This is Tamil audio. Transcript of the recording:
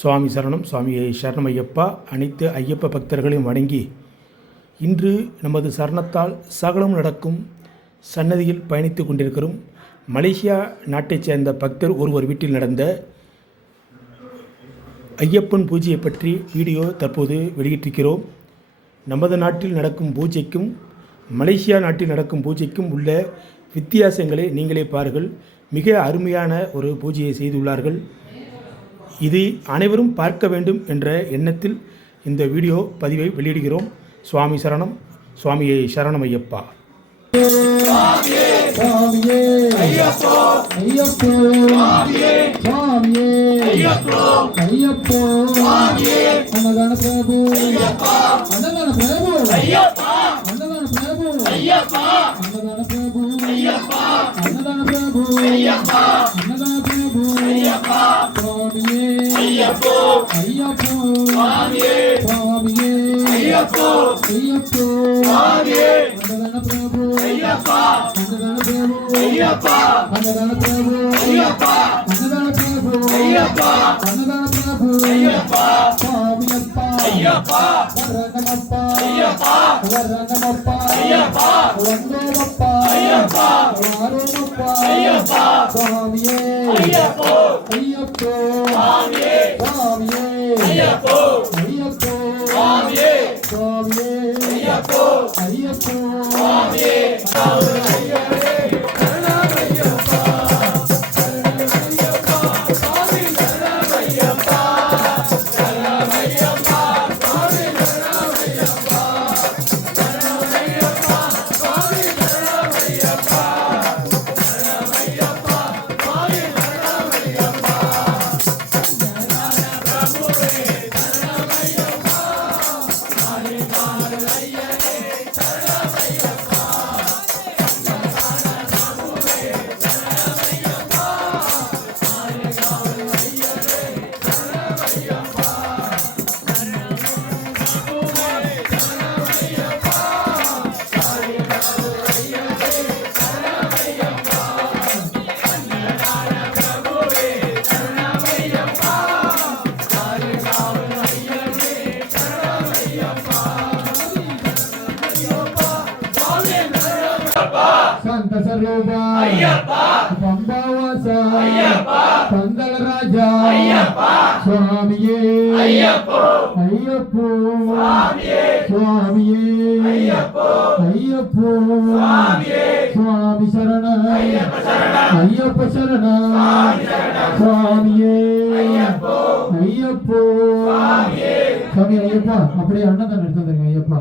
சுவாமி சரணம். சுவாமியை சரணம் ஐயப்பா. அனைத்து ஐயப்ப பக்தர்களையும் வணங்கி இன்று நமது சரணத்தால் சகலம் நடக்கும் சன்னதியில் பயணித்து கொண்டிருக்கிறோம். மலேசியா நாட்டைச் சேர்ந்த பக்தர் ஒருவர் வீட்டில் நடந்த ஐயப்பன் பூஜையை பற்றி வீடியோ தற்போது வெளியிட்டிருக்கிறோம். நமது நாட்டில் நடக்கும் பூஜைக்கும் மலேசியா நாட்டில் நடக்கும் பூஜைக்கும் உள்ள வித்தியாசங்களை நீங்களே பாருங்கள். மிக அருமையான ஒரு பூஜையை செய்துள்ளார்கள். இது அனைவரும் பார்க்க வேண்டும் என்ற எண்ணத்தில் இந்த வீடியோ பதிவை வெளியிடுகிறோம். சுவாமி சரணம். சுவாமியை சரணம் Ayyappa. Santa Saroba Pambawasa Pandal Raja Swamiye Ayyappo Swami Sarana Ayyappa Sarana Swamiye Ayyappo Swami Ayyappa அப்படியே அண்ணன் தான் எடுத்து வந்திருக்கேன் ஐயப்பா.